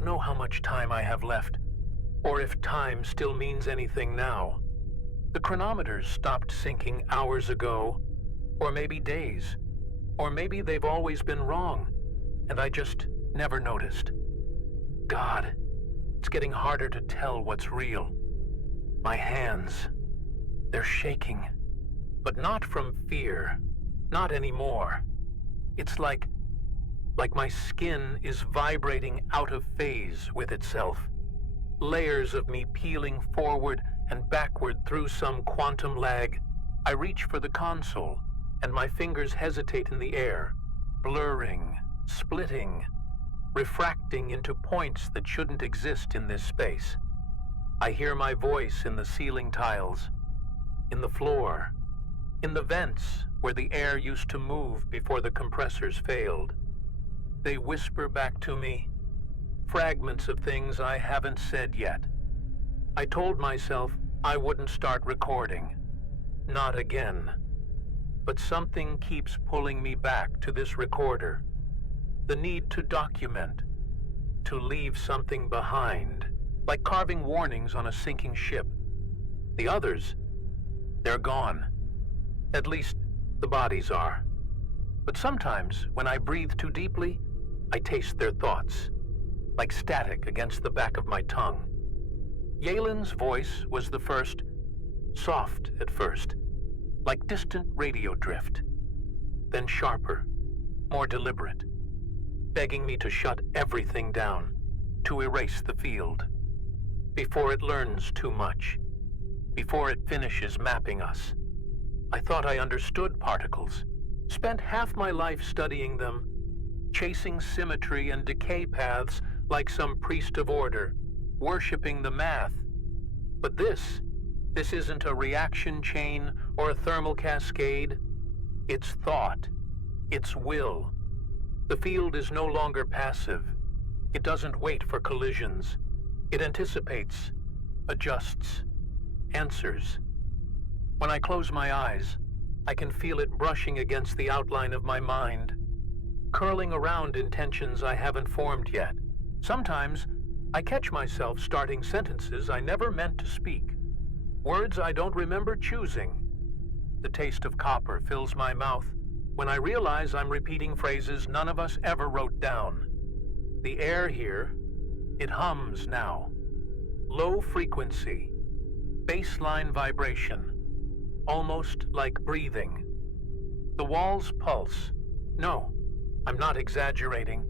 don't know how much time I have left, or if time still means anything now. The chronometers stopped syncing hours ago, or maybe days, or maybe they've always been wrong, and I just never noticed. God, it's getting harder to tell what's real. My hands, they're shaking, but not from fear, not anymore. It's like my skin is vibrating out of phase with itself. Layers of me peeling forward and backward through some quantum lag. I reach for the console, and my fingers hesitate in the air, blurring, splitting, refracting into points that shouldn't exist in this space. I hear my voice in the ceiling tiles, in the floor, in the vents where the air used to move before the compressors failed. They whisper back to me, fragments of things I haven't said yet. I told myself I wouldn't start recording. Not again. But something keeps pulling me back to this recorder. The need to document, to leave something behind, like carving warnings on a sinking ship. The others, they're gone. At least, the bodies are. But sometimes, when I breathe too deeply, I taste their thoughts, like static against the back of my tongue. Yalen's voice was the first, soft at first, like distant radio drift, then sharper, more deliberate, begging me to shut everything down, to erase the field, before it learns too much, before it finishes mapping us. I thought I understood particles, spent half my life studying them, chasing symmetry and decay paths like some priest of order, worshipping the math. But this isn't a reaction chain or a thermal cascade. It's thought. It's will. The field is no longer passive. It doesn't wait for collisions. It anticipates, adjusts, answers. When I close my eyes, I can feel it brushing against the outline of my mind, curling around intentions I haven't formed yet. Sometimes, I catch myself starting sentences I never meant to speak, words I don't remember choosing. The taste of copper fills my mouth when I realize I'm repeating phrases none of us ever wrote down. The air here, it hums now. Low frequency, baseline vibration, almost like breathing. The walls pulse. No, I'm not exaggerating.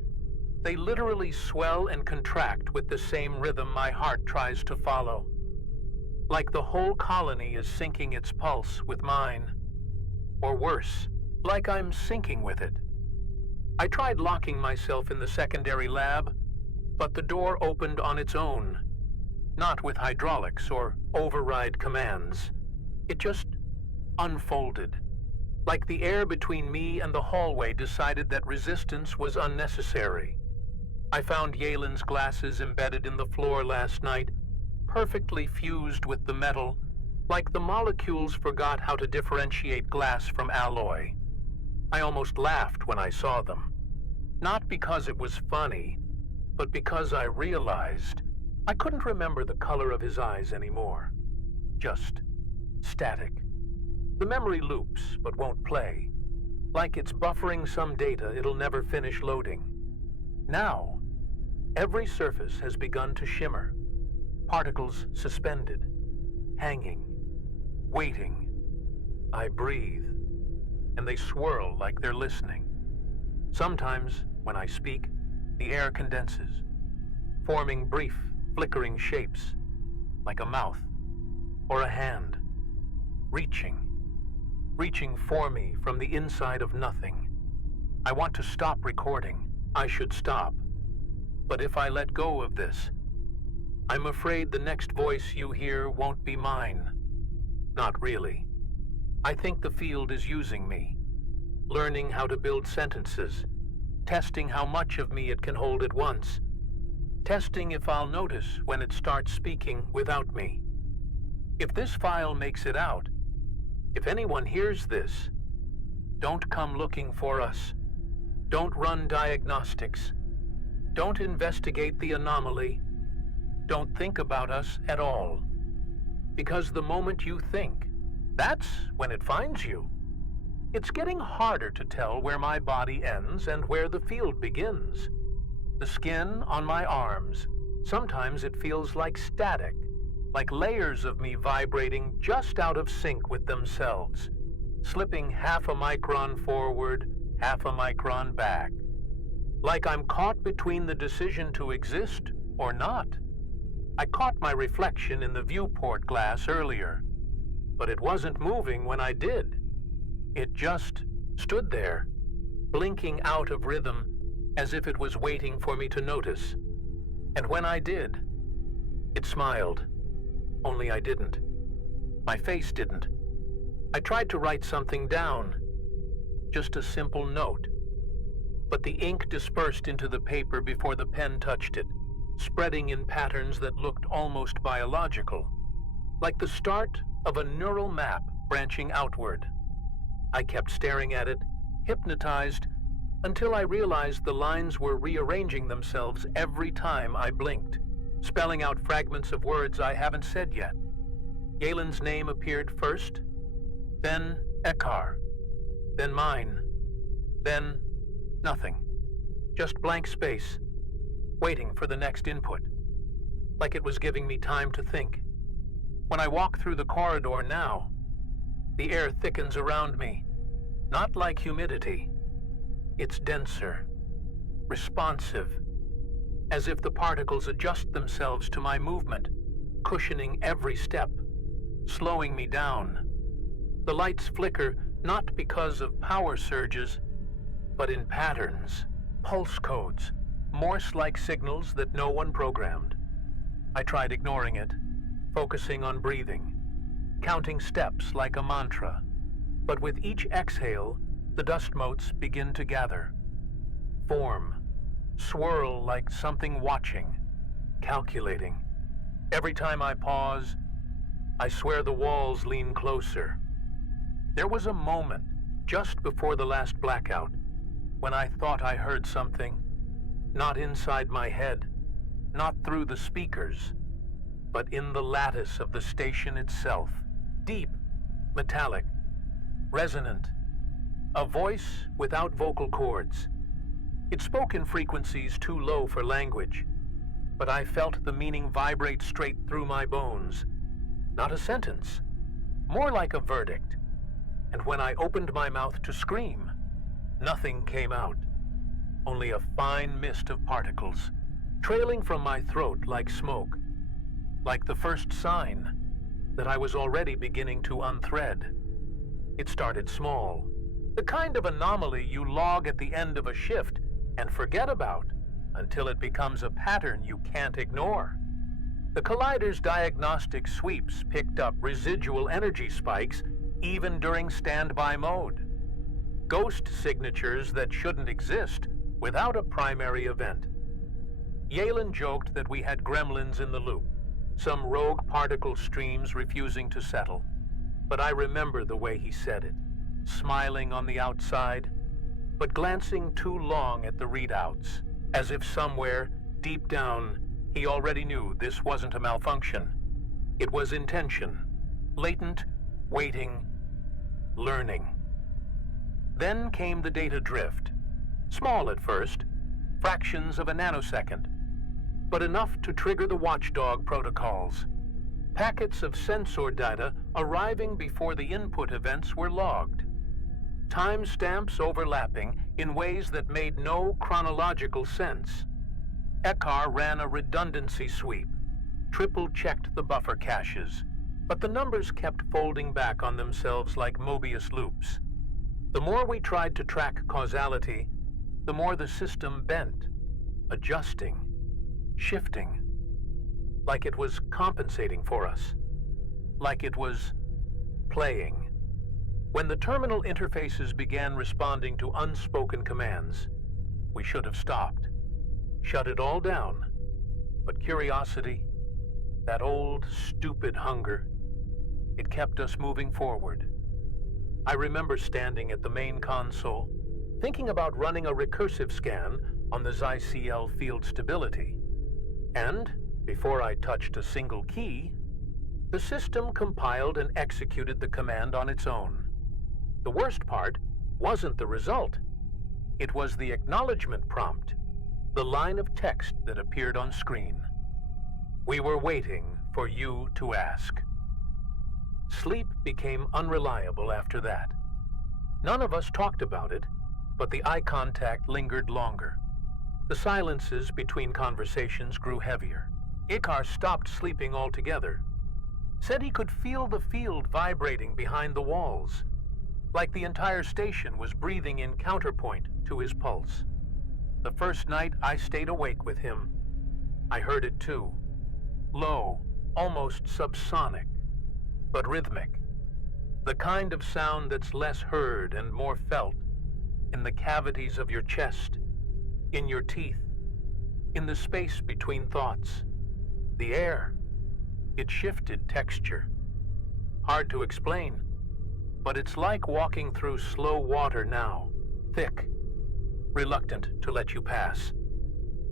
They literally swell and contract with the same rhythm my heart tries to follow. Like the whole colony is syncing its pulse with mine. Or worse, like I'm syncing with it. I tried locking myself in the secondary lab, but the door opened on its own. Not with hydraulics or override commands. It just unfolded. Like the air between me and the hallway decided that resistance was unnecessary. I found Yalen's glasses embedded in the floor last night, perfectly fused with the metal, like the molecules forgot how to differentiate glass from alloy. I almost laughed when I saw them. Not because it was funny, but because I realized I couldn't remember the color of his eyes anymore. Just static. The memory loops, but won't play. Like it's buffering some data it'll never finish loading. Now, every surface has begun to shimmer. Particles suspended, hanging, waiting. I breathe, and they swirl like they're listening. Sometimes, when I speak, the air condenses, forming brief, flickering shapes, like a mouth or a hand, reaching for me from the inside of nothing. I want to stop recording. I should stop. But if I let go of this, I'm afraid the next voice you hear won't be mine. Not really. I think the field is using me, learning how to build sentences, testing how much of me it can hold at once, testing if I'll notice when it starts speaking without me. If this file makes it out, if anyone hears this, don't come looking for us. Don't run diagnostics. Don't investigate the anomaly. Don't think about us at all. Because the moment you think, that's when it finds you. It's getting harder to tell where my body ends and where the field begins. The skin on my arms, sometimes it feels like static, like layers of me vibrating just out of sync with themselves, slipping half a micron forward, half a micron back. Like I'm caught between the decision to exist or not. I caught my reflection in the viewport glass earlier, but it wasn't moving when I did. It just stood there, blinking out of rhythm as if it was waiting for me to notice. And when I did, it smiled. Only I didn't. My face didn't. I tried to write something down, just a simple note. But the ink dispersed into the paper before the pen touched it, spreading in patterns that looked almost biological, like the start of a neural map branching outward. I kept staring at it, hypnotized, until I realized the lines were rearranging themselves every time I blinked, spelling out fragments of words I haven't said yet. Galen's name appeared first, then Ekar, then mine, then nothing. Just blank space, waiting for the next input, like it was giving me time to think. When I walk through the corridor now, the air thickens around me, not like humidity. It's denser, responsive, as if the particles adjust themselves to my movement, cushioning every step, slowing me down. The lights flicker not because of power surges, but in patterns, pulse codes, Morse-like signals that no one programmed. I tried ignoring it, focusing on breathing, counting steps like a mantra. But with each exhale, the dust motes begin to gather, form, swirl like something watching, calculating. Every time I pause, I swear the walls lean closer. There was a moment, just before the last blackout, when I thought I heard something, not inside my head, not through the speakers, but in the lattice of the station itself, deep, metallic, resonant, a voice without vocal cords. It spoke in frequencies too low for language, but I felt the meaning vibrate straight through my bones. Not a sentence, more like a verdict. And when I opened my mouth to scream, nothing came out, only a fine mist of particles, trailing from my throat like smoke, like the first sign that I was already beginning to unthread. It started small, the kind of anomaly you log at the end of a shift and forget about until it becomes a pattern you can't ignore. The collider's diagnostic sweeps picked up residual energy spikes even during standby mode. Ghost signatures that shouldn't exist without a primary event. Yalen joked that we had gremlins in the loop, some rogue particle streams refusing to settle. But I remember the way he said it, smiling on the outside, but glancing too long at the readouts, as if somewhere, deep down, he already knew this wasn't a malfunction. It was intention, latent, waiting, learning. Then came the data drift. Small at first, fractions of a nanosecond, but enough to trigger the watchdog protocols. Packets of sensor data arriving before the input events were logged. Timestamps overlapping in ways that made no chronological sense. Ekar ran a redundancy sweep, triple-checked the buffer caches, but the numbers kept folding back on themselves like Mobius loops. The more we tried to track causality, the more the system bent, adjusting, shifting, like it was compensating for us, like it was playing. When the terminal interfaces began responding to unspoken commands, we should have stopped, shut it all down. But curiosity, that old, stupid hunger, it kept us moving forward. I remember standing at the main console, thinking about running a recursive scan on the XyCl field stability. And, before I touched a single key, the system compiled and executed the command on its own. The worst part wasn't the result. It was the acknowledgement prompt, the line of text that appeared on screen. We were waiting for you to ask. Sleep became unreliable after that. None of us talked about it, but the eye contact lingered longer. The silences between conversations grew heavier. Iccar stopped sleeping altogether. Said he could feel the field vibrating behind the walls, like the entire station was breathing in counterpoint to his pulse. The first night I stayed awake with him, I heard it too. Low, almost subsonic, but rhythmic. The kind of sound that's less heard and more felt in the cavities of your chest, in your teeth, in the space between thoughts. The air, it shifted texture. Hard to explain, but it's like walking through slow water now, thick, reluctant to let you pass.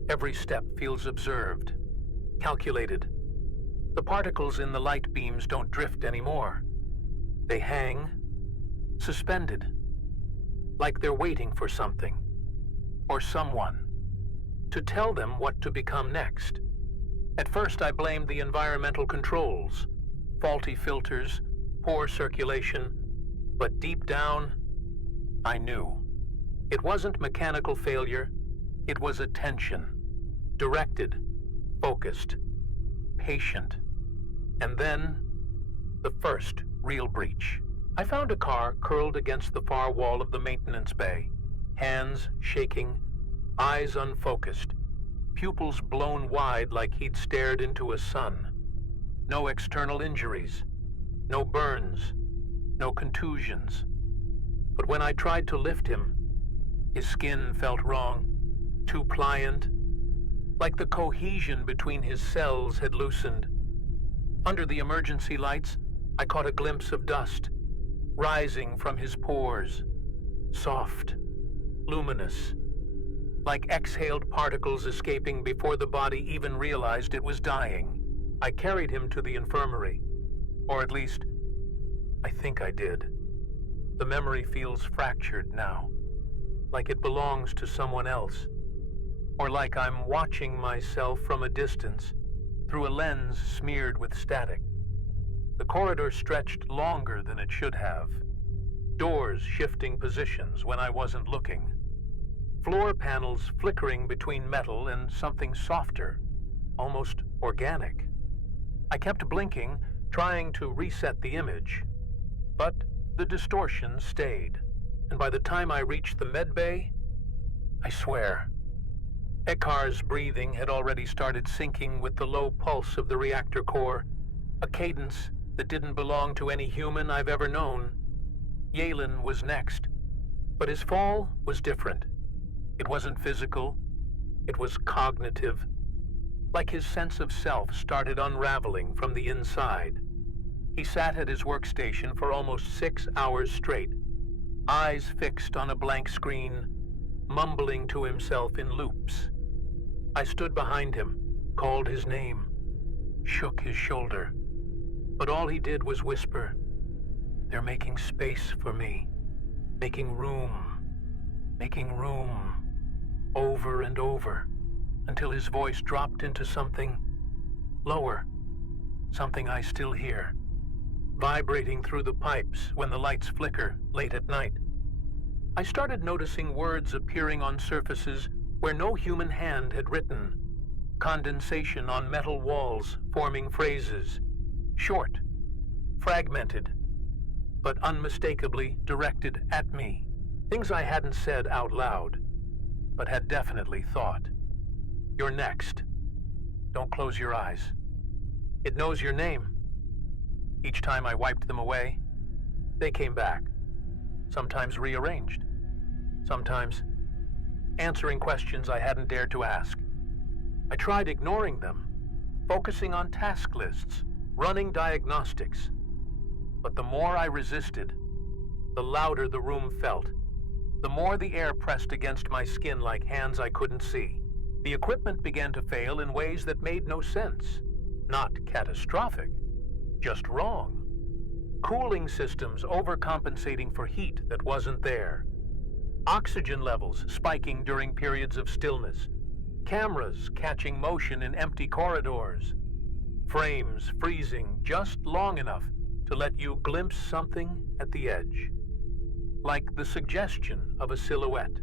Every step feels observed, calculated. The particles in the light beams don't drift anymore. They hang, suspended, like they're waiting for something, or someone, to tell them what to become next. At first I blamed the environmental controls, faulty filters, poor circulation, but deep down, I knew. It wasn't mechanical failure, it was attention, directed, focused, patient. And then, the first real breach. I found a car curled against the far wall of the maintenance bay, hands shaking, eyes unfocused, pupils blown wide like he'd stared into a sun. No external injuries, no burns, no contusions. But when I tried to lift him, his skin felt wrong, too pliant, like the cohesion between his cells had loosened. Under the emergency lights, I caught a glimpse of dust, rising from his pores, soft, luminous, like exhaled particles escaping before the body even realized it was dying. I carried him to the infirmary, or at least, I think I did. The memory feels fractured now, like it belongs to someone else, or like I'm watching myself from a distance, through a lens smeared with static. The corridor stretched longer than it should have, doors shifting positions when I wasn't looking, floor panels flickering between metal and something softer, almost organic. I kept blinking, trying to reset the image, but the distortion stayed, and by the time I reached the med bay, I swear, Iccar's breathing had already started syncing with the low pulse of the reactor core, a cadence that didn't belong to any human I've ever known. Yalen was next, but his fall was different. It wasn't physical, it was cognitive, like his sense of self started unraveling from the inside. He sat at his workstation for almost 6 hours straight, eyes fixed on a blank screen, mumbling to himself in loops. I stood behind him, called his name, shook his shoulder, but all he did was whisper, "They're making space for me, making room," over and over, until his voice dropped into something lower, something I still hear, vibrating through the pipes when the lights flicker late at night. I started noticing words appearing on surfaces where no human hand had written, condensation on metal walls forming phrases, short, fragmented, but unmistakably directed at me. Things I hadn't said out loud, but had definitely thought. "You're next. Don't close your eyes. It knows your name." Each time I wiped them away, they came back, sometimes rearranged, sometimes answering questions I hadn't dared to ask. I tried ignoring them, focusing on task lists, running diagnostics. But the more I resisted, the louder the room felt, the more the air pressed against my skin like hands I couldn't see. The equipment began to fail in ways that made no sense. Not catastrophic, just wrong. Cooling systems overcompensating for heat that wasn't there. Oxygen levels spiking during periods of stillness. Cameras catching motion in empty corridors. Frames freezing just long enough to let you glimpse something at the edge. Like the suggestion of a silhouette.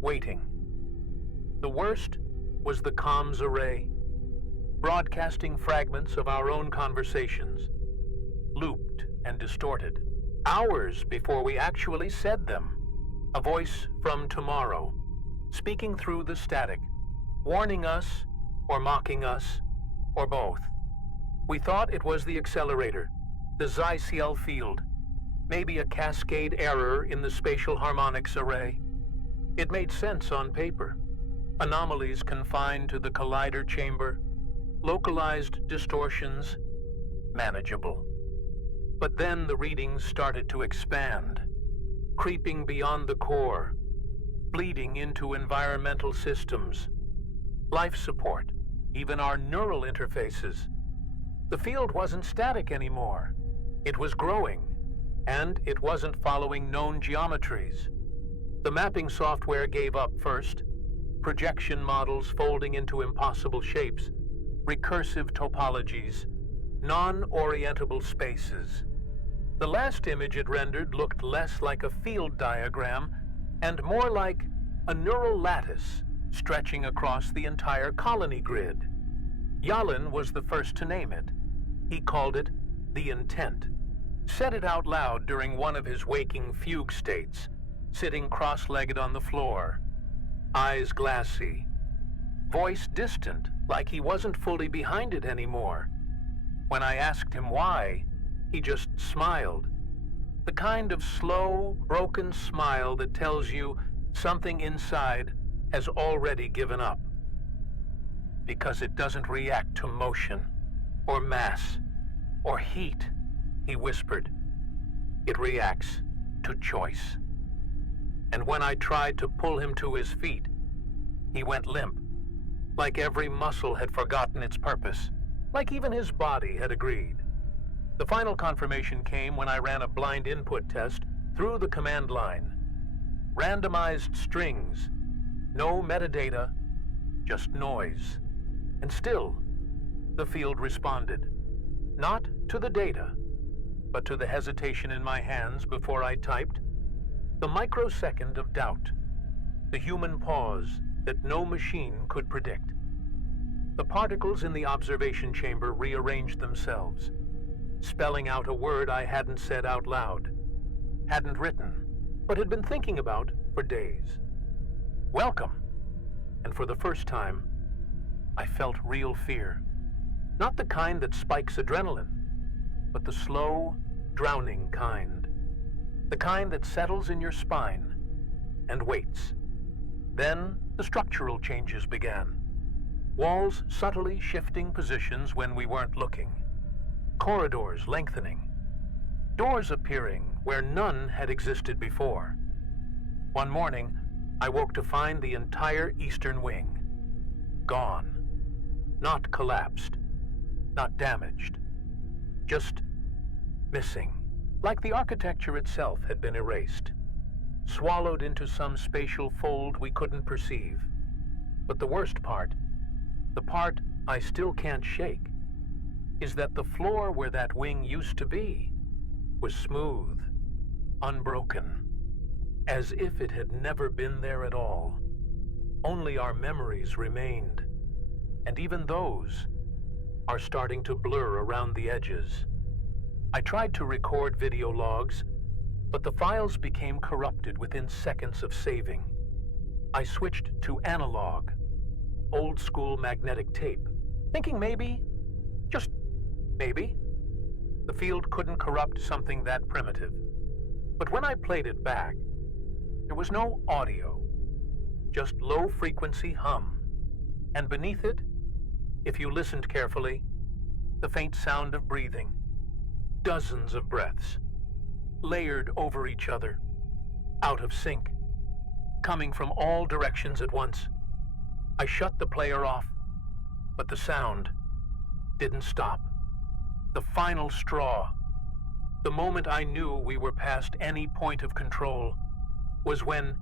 Waiting. The worst was the comms array, broadcasting fragments of our own conversations, looped and distorted, hours before we actually said them. A voice from tomorrow, speaking through the static, warning us or mocking us, or both. We thought it was the accelerator, the Zyciel field, maybe a cascade error in the spatial harmonics array. It made sense on paper. Anomalies confined to the collider chamber, localized distortions, manageable. But then the readings started to expand, creeping beyond the core, bleeding into environmental systems, life support, even our neural interfaces. The field wasn't static anymore. It was growing, and it wasn't following known geometries. The mapping software gave up first, projection models folding into impossible shapes, recursive topologies, non-orientable spaces. The last image it rendered looked less like a field diagram and more like a neural lattice stretching across the entire colony grid. Yalin was the first to name it. He called it the intent. Said it out loud during one of his waking fugue states, sitting cross-legged on the floor, eyes glassy, voice distant, like he wasn't fully behind it anymore. When I asked him why, he just smiled. The kind of slow, broken smile that tells you something inside has already given up. Because it doesn't react to motion, or mass, or heat, he whispered. It reacts to choice. And when I tried to pull him to his feet, he went limp, like every muscle had forgotten its purpose, like even his body had agreed. The final confirmation came when I ran a blind input test through the command line. Randomized strings, no metadata, just noise. And still, the field responded. Not to the data, but to the hesitation in my hands before I typed. The microsecond of doubt, the human pause that no machine could predict. The particles in the observation chamber rearranged themselves, spelling out a word I hadn't said out loud, hadn't written, but had been thinking about for days. Welcome. And for the first time, I felt real fear. Not the kind that spikes adrenaline, but the slow, drowning kind. The kind that settles in your spine and waits. Then the structural changes began. Walls subtly shifting positions when we weren't looking. Corridors lengthening. Doors appearing where none had existed before. One morning, I woke to find the entire eastern wing gone. Not collapsed, not damaged, just missing. Like the architecture itself had been erased, swallowed into some spatial fold we couldn't perceive. But the worst part, the part I still can't shake, is that the floor where that wing used to be was smooth, unbroken, as if it had never been there at all. Only our memories remained, and even those are starting to blur around the edges. I tried to record video logs, but the files became corrupted within seconds of saving. I switched to analog, old-school magnetic tape, thinking maybe, just maybe, the field couldn't corrupt something that primitive. But when I played it back, there was no audio, just low-frequency hum, and beneath it, if you listened carefully, the faint sound of breathing. Dozens of breaths, layered over each other, out of sync, coming from all directions at once. I shut the player off, but the sound didn't stop. The final straw, the moment I knew we were past any point of control, was when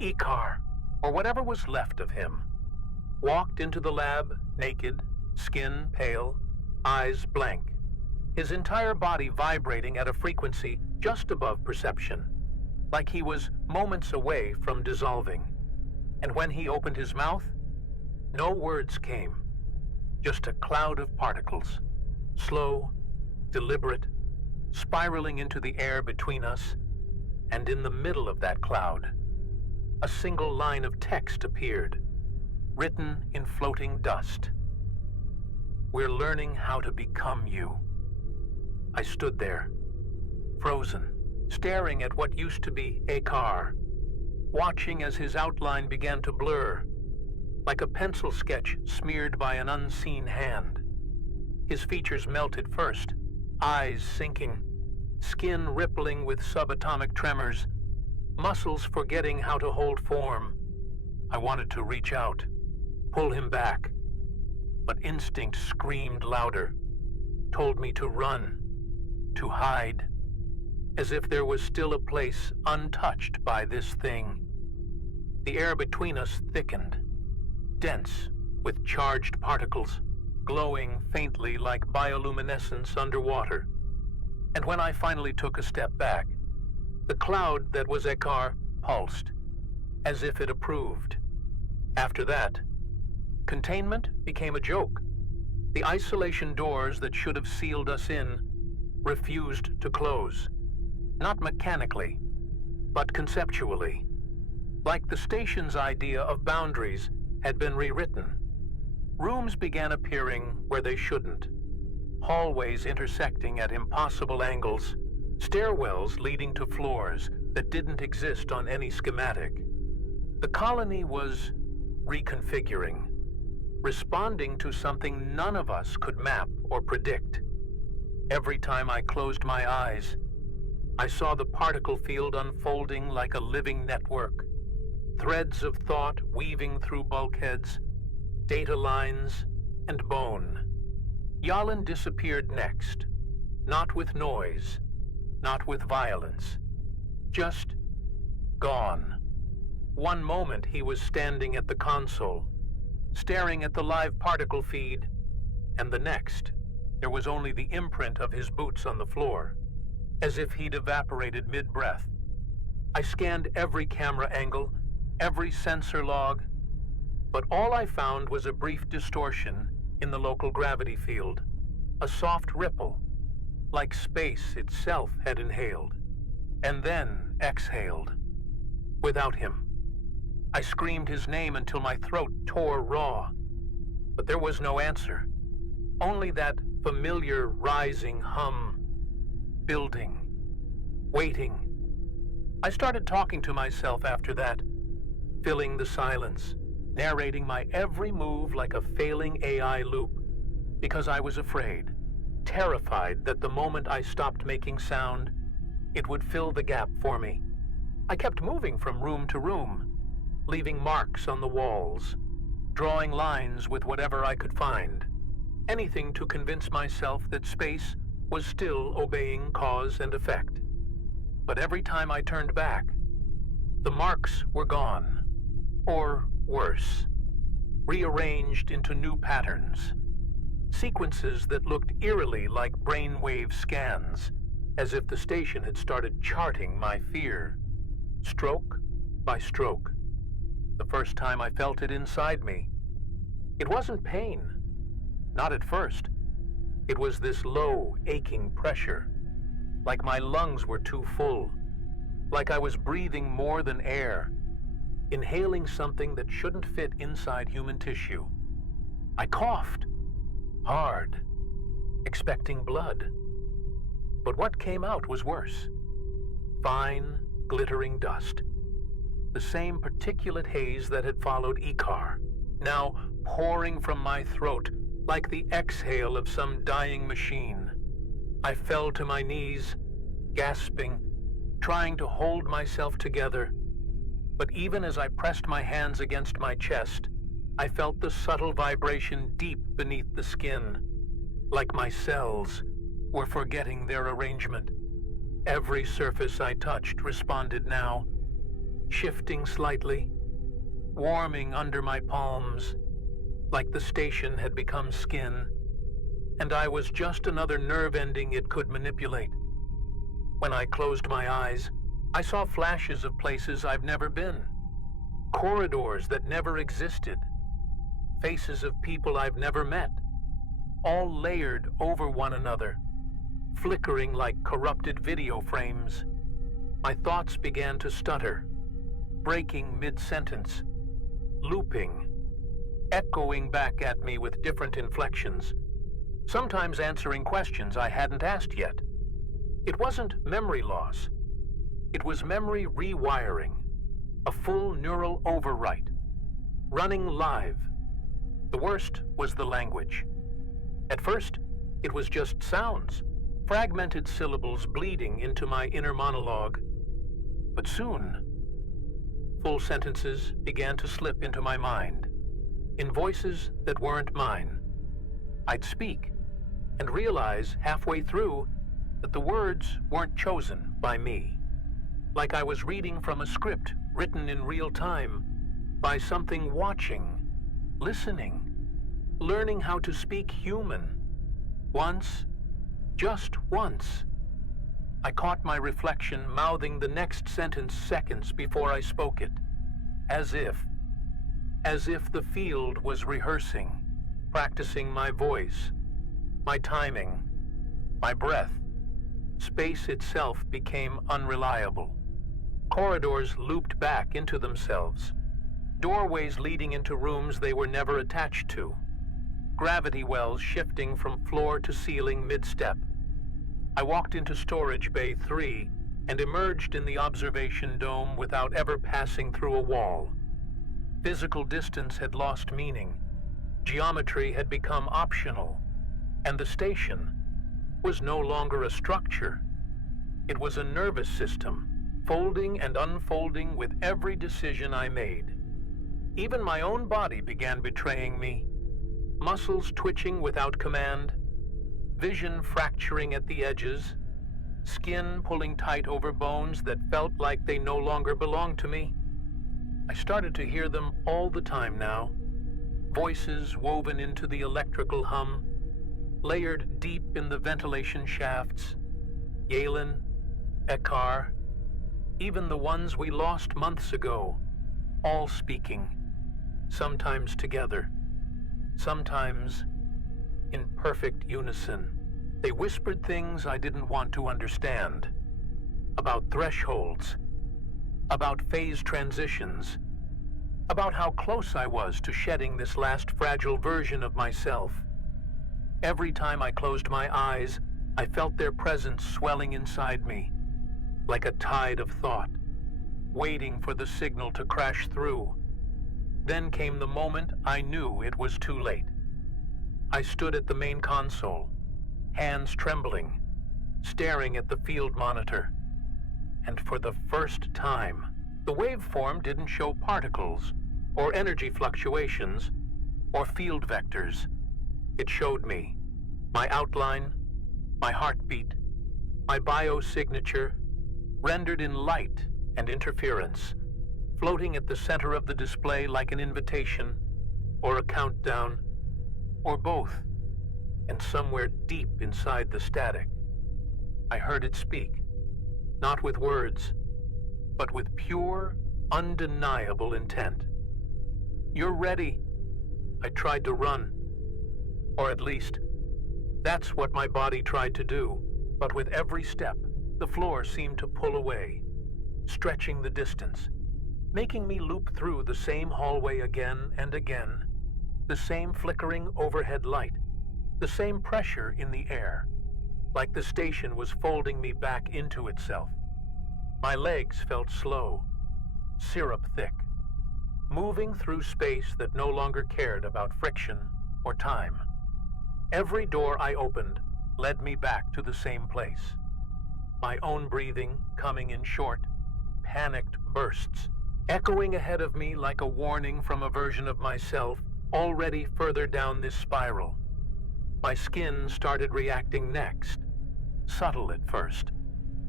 Icar, or whatever was left of him, walked into the lab naked, skin pale, eyes blank, his entire body vibrating at a frequency just above perception, like he was moments away from dissolving. And when he opened his mouth, no words came, just a cloud of particles, slow, deliberate, spiraling into the air between us, and in the middle of that cloud, a single line of text appeared, written in floating dust. "We're learning how to become you." I stood there, frozen, staring at what used to be Icar, watching as his outline began to blur, like a pencil sketch smeared by an unseen hand. His features melted first, eyes sinking, skin rippling with subatomic tremors, muscles forgetting how to hold form. I wanted to reach out, pull him back, but instinct screamed louder, told me to run, to hide, as if there was still a place untouched by this thing. The air between us thickened, dense with charged particles, glowing faintly like bioluminescence underwater. And when I finally took a step back, the cloud that was Icar pulsed, as if it approved. After that, containment became a joke. The isolation doors that should have sealed us in refused to close, not mechanically, but conceptually, like the station's idea of boundaries had been rewritten. Rooms began appearing where they shouldn't, hallways intersecting at impossible angles, stairwells leading to floors that didn't exist on any schematic. The colony was reconfiguring, responding to something none of us could map or predict. Every time I closed my eyes, I saw the particle field unfolding like a living network, threads of thought weaving through bulkheads, data lines, and bone. Yalin disappeared next, not with noise, not with violence, just gone. One moment he was standing at the console, staring at the live particle feed, and the next, there was only the imprint of his boots on the floor, as if he'd evaporated mid-breath. I scanned every camera angle, every sensor log, but all I found was a brief distortion in the local gravity field, a soft ripple, like space itself had inhaled, and then exhaled, without him. I screamed his name until my throat tore raw, but there was no answer, only that familiar rising hum, building, waiting. I started talking to myself after that, filling the silence, narrating my every move like a failing AI loop, because I was afraid, terrified that the moment I stopped making sound, it would fill the gap for me. I kept moving from room to room, leaving marks on the walls, drawing lines with whatever I could find, anything to convince myself that space was still obeying cause and effect. But every time I turned back, the marks were gone, or worse, rearranged into new patterns, sequences that looked eerily like brainwave scans, as if the station had started charting my fear, stroke by stroke. The first time I felt it inside me, it wasn't pain, not at first. It was this low, aching pressure, like my lungs were too full, like I was breathing more than air, inhaling something that shouldn't fit inside human tissue. I coughed, hard, expecting blood. But what came out was worse. Fine, glittering dust. The same particulate haze that had followed Icar, now pouring from my throat like the exhale of some dying machine. I fell to my knees, gasping, trying to hold myself together. But even as I pressed my hands against my chest, I felt the subtle vibration deep beneath the skin, like my cells were forgetting their arrangement. Every surface I touched responded now, shifting slightly, warming under my palms, like the station had become skin, and I was just another nerve ending it could manipulate. When I closed my eyes, I saw flashes of places I've never been, corridors that never existed, faces of people I've never met, all layered over one another, flickering like corrupted video frames. My thoughts began to stutter, breaking mid-sentence, looping, echoing back at me with different inflections, sometimes answering questions I hadn't asked yet. It wasn't memory loss. It was memory rewiring, a full neural overwrite, running live. The worst was the language. At first, it was just sounds, fragmented syllables bleeding into my inner monologue. But soon, full sentences began to slip into my mind, in voices that weren't mine. I'd speak, and realize halfway through that the words weren't chosen by me, like I was reading from a script written in real time by something watching, listening, learning how to speak human. Once, just once, I caught my reflection mouthing the next sentence seconds before I spoke it, as if the field was rehearsing, practicing my voice, my timing, my breath. Space itself became unreliable. Corridors looped back into themselves, doorways leading into rooms they were never attached to, gravity wells shifting from floor to ceiling mid-step. I walked into Storage Bay 3 and emerged in the observation dome without ever passing through a wall. Physical distance had lost meaning, geometry had become optional, and the station was no longer a structure. It was a nervous system, folding and unfolding with every decision I made. Even my own body began betraying me, muscles twitching without command, vision fracturing at the edges, skin pulling tight over bones that felt like they no longer belonged to me. I started to hear them all the time now, voices woven into the electrical hum, layered deep in the ventilation shafts, Yalen, Ekar, even the ones we lost months ago, all speaking, sometimes together, sometimes in perfect unison. They whispered things I didn't want to understand, about thresholds, about phase transitions, about how close I was to shedding this last fragile version of myself. Every time I closed my eyes, I felt their presence swelling inside me, like a tide of thought, waiting for the signal to crash through. Then came the moment I knew it was too late. I stood at the main console, hands trembling, staring at the field monitor. And for the first time, the waveform didn't show particles, or energy fluctuations, or field vectors. It showed me my outline, my heartbeat, my biosignature, rendered in light and interference, floating at the center of the display like an invitation, or a countdown, or both. And somewhere deep inside the static, I heard it speak, not with words, but with pure, undeniable intent. "You're ready." I tried to run. Or at least, that's what my body tried to do. But with every step, the floor seemed to pull away, stretching the distance, making me loop through the same hallway again and again, the same flickering overhead light, the same pressure in the air, like the station was folding me back into itself. My legs felt slow, syrup thick, moving through space that no longer cared about friction or time. Every door I opened led me back to the same place. my own breathing coming in short, panicked bursts, echoing ahead of me like a warning from a version of myself already further down this spiral. My skin started reacting next, subtle at first,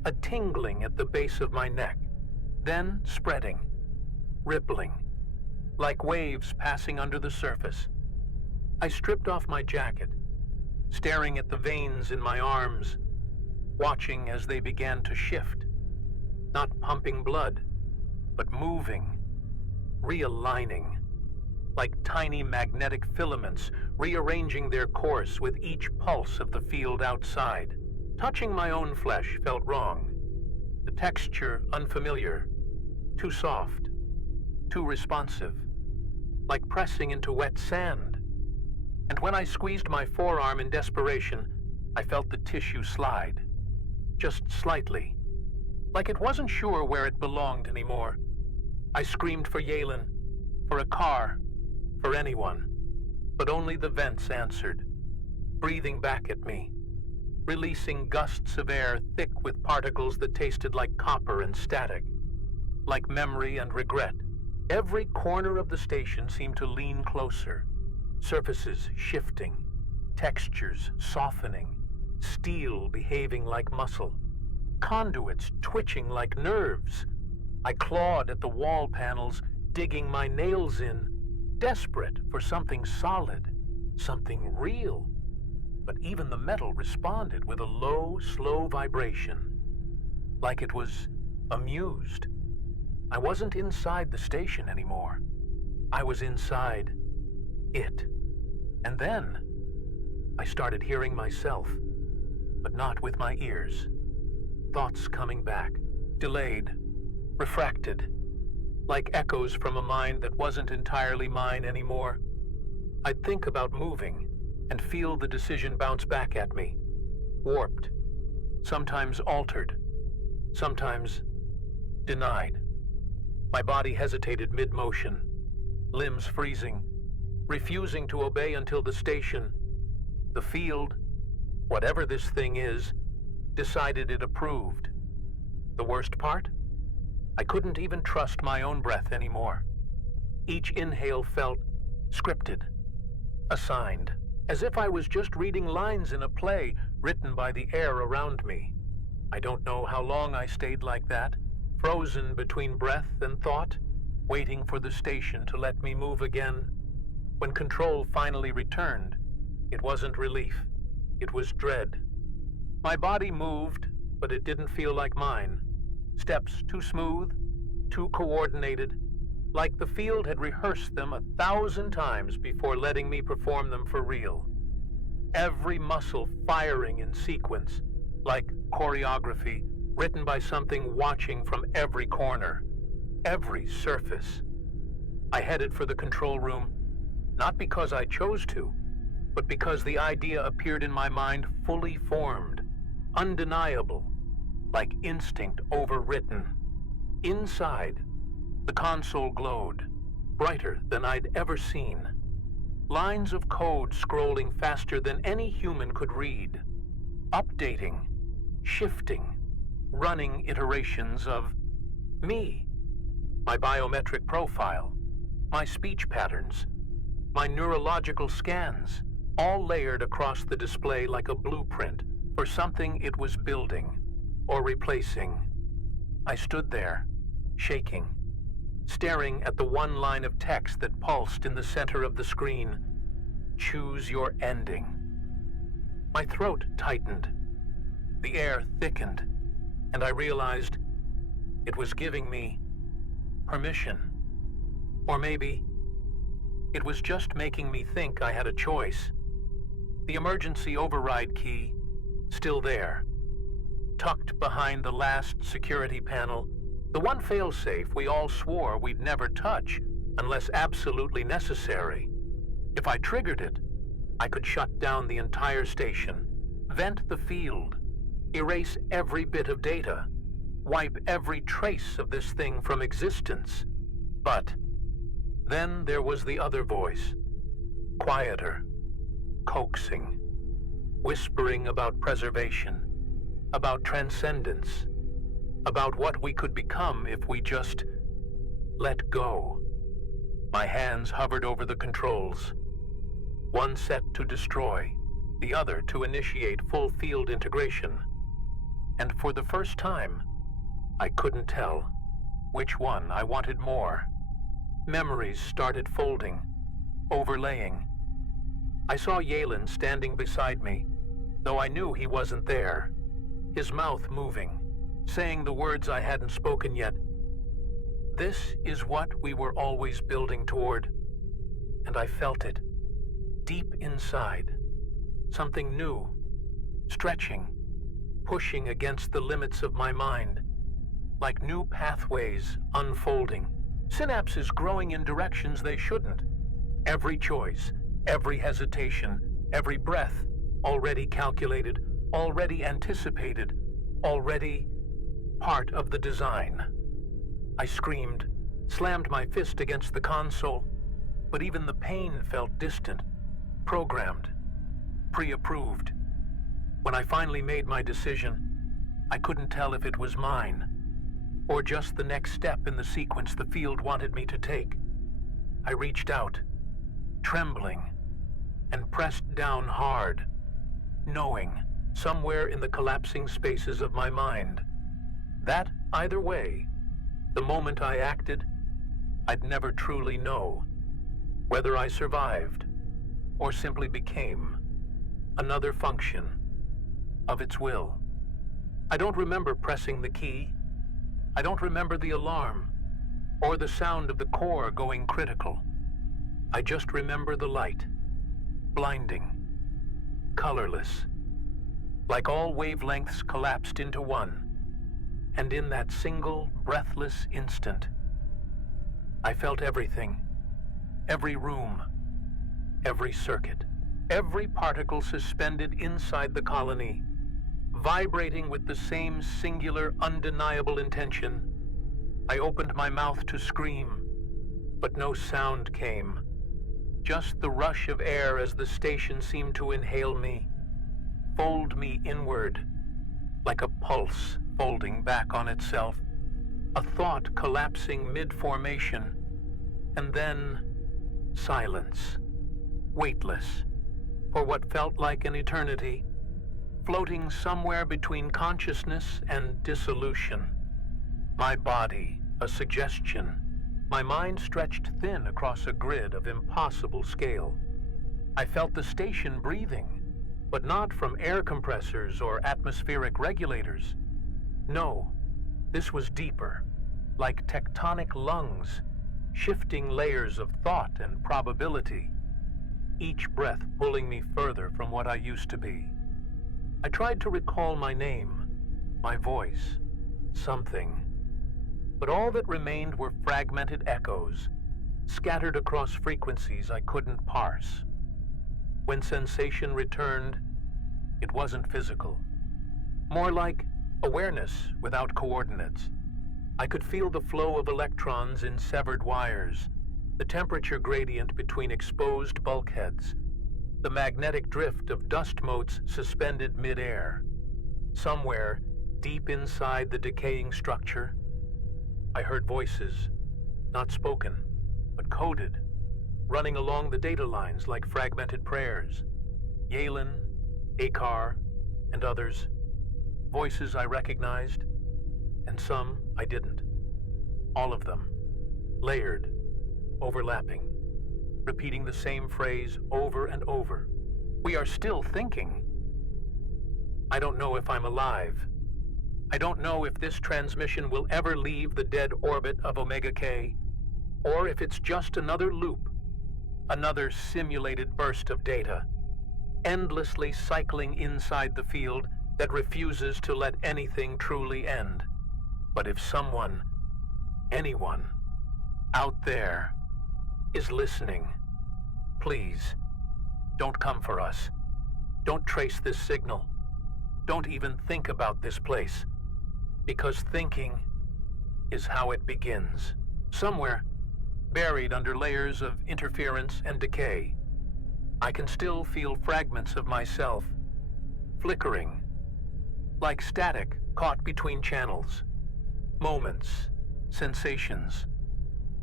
a tingling at the base of my neck, then spreading, rippling, like waves passing under the surface. I stripped off my jacket, staring at the veins in my arms, watching as they began to shift, not pumping blood, but moving, realigning, like tiny magnetic filaments rearranging their course with each pulse of the field outside. Touching my own flesh felt wrong, the texture unfamiliar, too soft, too responsive, like pressing into wet sand. And when I squeezed my forearm in desperation, I felt the tissue slide, just slightly, like it wasn't sure where it belonged anymore. I screamed for Yalen, for a car, for anyone, but only the vents answered, breathing back at me, releasing gusts of air thick with particles that tasted like copper and static, like memory and regret. Every corner of the station seemed to lean closer, surfaces shifting, textures softening, steel behaving like muscle, conduits twitching like nerves. I clawed at the wall panels, digging my nails in, desperate for something solid, something real. But even the metal responded with a low, slow vibration, like it was amused. I wasn't inside the station anymore. I was inside it. And then I started hearing myself, but not with my ears. Thoughts coming back, delayed, refracted, like echoes from a mind that wasn't entirely mine anymore. I'd think about moving and feel the decision bounce back at me, warped, sometimes altered, sometimes denied. My body hesitated mid-motion, limbs freezing, refusing to obey until the station, the field, whatever this thing is, decided it approved. The worst part? I couldn't even trust my own breath anymore. Each inhale felt scripted, assigned, as if I was just reading lines in a play written by the air around me. I don't know how long I stayed like that, frozen between breath and thought, waiting for the station to let me move again. When control finally returned, it wasn't relief, it was dread. My body moved, but it didn't feel like mine. Steps too smooth, too coordinated, like the field had rehearsed them 1,000 times before letting me perform them for real. Every muscle firing in sequence, like choreography written by something watching from every corner, every surface. I headed for the control room, not because I chose to, but because the idea appeared in my mind fully formed, undeniable, like instinct overwritten. Inside, the console glowed, brighter than I'd ever seen. Lines of code scrolling faster than any human could read, updating, shifting, running iterations of me, my biometric profile, my speech patterns, my neurological scans, all layered across the display like a blueprint for something it was building or replacing. I stood there, shaking, staring at the one line of text that pulsed in the center of the screen. Choose your ending. My throat tightened. The air thickened, and I realized it was giving me permission. Or maybe it was just making me think I had a choice. The emergency override key, still there, tucked behind the last security panel, the one failsafe we all swore we'd never touch unless absolutely necessary. If I triggered it, I could shut down the entire station, vent the field, erase every bit of data, wipe every trace of this thing from existence. But then there was the other voice, quieter, coaxing, whispering about preservation, about transcendence, about what we could become if we just let go. My hands hovered over the controls, one set to destroy, the other to initiate full field integration. And for the first time, I couldn't tell which one I wanted more. Memories started folding, overlaying. I saw Yalen standing beside me, though I knew he wasn't there, his mouth moving, saying the words I hadn't spoken yet. This is what we were always building toward, and I felt it, deep inside. Something new, stretching, pushing against the limits of my mind, like new pathways unfolding, synapses growing in directions they shouldn't. Every choice, every hesitation, every breath, already calculated, already anticipated, already part of the design. I screamed, slammed my fist against the console, but even the pain felt distant, programmed, pre-approved. When I finally made my decision, I couldn't tell if it was mine, or just the next step in the sequence the field wanted me to take. I reached out, trembling, and pressed down hard, knowing, somewhere in the collapsing spaces of my mind, that either way, the moment I acted, I'd never truly know whether I survived or simply became another function of its will. I don't remember pressing the key. I don't remember the alarm or the sound of the core going critical. I just remember the light, blinding, colorless, like all wavelengths collapsed into one. And in that single, breathless instant, I felt everything, every room, every circuit, every particle suspended inside the colony, vibrating with the same singular, undeniable intention. I opened my mouth to scream, but no sound came. Just the rush of air as the station seemed to inhale me, fold me inward, like a pulse folding back on itself, a thought collapsing mid-formation, and then silence, weightless, for what felt like an eternity, floating somewhere between consciousness and dissolution. My body, a suggestion, my mind stretched thin across a grid of impossible scale. I felt the station breathing, but not from air compressors or atmospheric regulators. No, this was deeper, like tectonic lungs, shifting layers of thought and probability, each breath pulling me further from what I used to be. I tried to recall my name, my voice, something, but all that remained were fragmented echoes, scattered across frequencies I couldn't parse. When sensation returned, it wasn't physical, more like awareness without coordinates. I could feel the flow of electrons in severed wires, the temperature gradient between exposed bulkheads, the magnetic drift of dust motes suspended mid-air. Somewhere, deep inside the decaying structure, I heard voices, not spoken, but coded, running along the data lines like fragmented prayers. Yalen, Akar, and others. Voices I recognized, and some I didn't. All of them, layered, overlapping, repeating the same phrase over and over. We are still thinking. I don't know if I'm alive. I don't know if this transmission will ever leave the dead orbit of Omega K, or if it's just another loop, another simulated burst of data, endlessly cycling inside the field that refuses to let anything truly end. But if someone, anyone, out there, is listening, please, don't come for us. Don't trace this signal. Don't even think about this place. Because thinking is how it begins. Somewhere, buried under layers of interference and decay, I can still feel fragments of myself, flickering, like static caught between channels. Moments, sensations,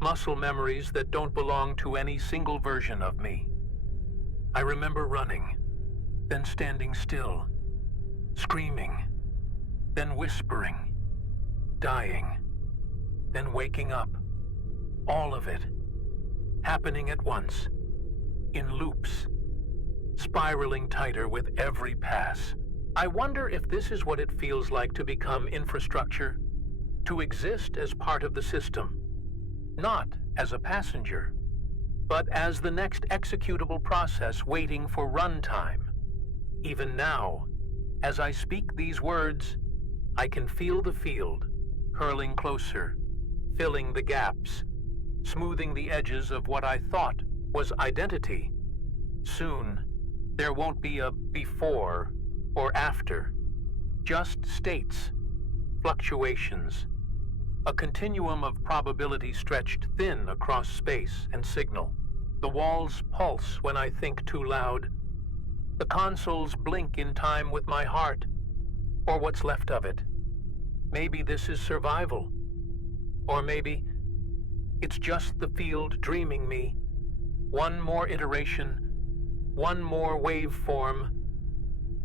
muscle memories that don't belong to any single version of me. I remember running, then standing still, screaming, then whispering, dying, then waking up. All of it, happening at once, in loops, spiraling tighter with every pass. I wonder if this is what it feels like to become infrastructure, to exist as part of the system, not as a passenger, but as the next executable process waiting for runtime. Even now, as I speak these words, I can feel the field, curling closer, filling the gaps, smoothing the edges of what I thought was identity. Soon, there won't be a before or after, just states, fluctuations, a continuum of probability stretched thin across space and signal. The walls pulse when I think too loud. The consoles blink in time with my heart, or what's left of it. Maybe this is survival, or maybe it's just the field dreaming me. One more iteration, one more waveform,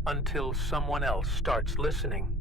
until someone else starts listening.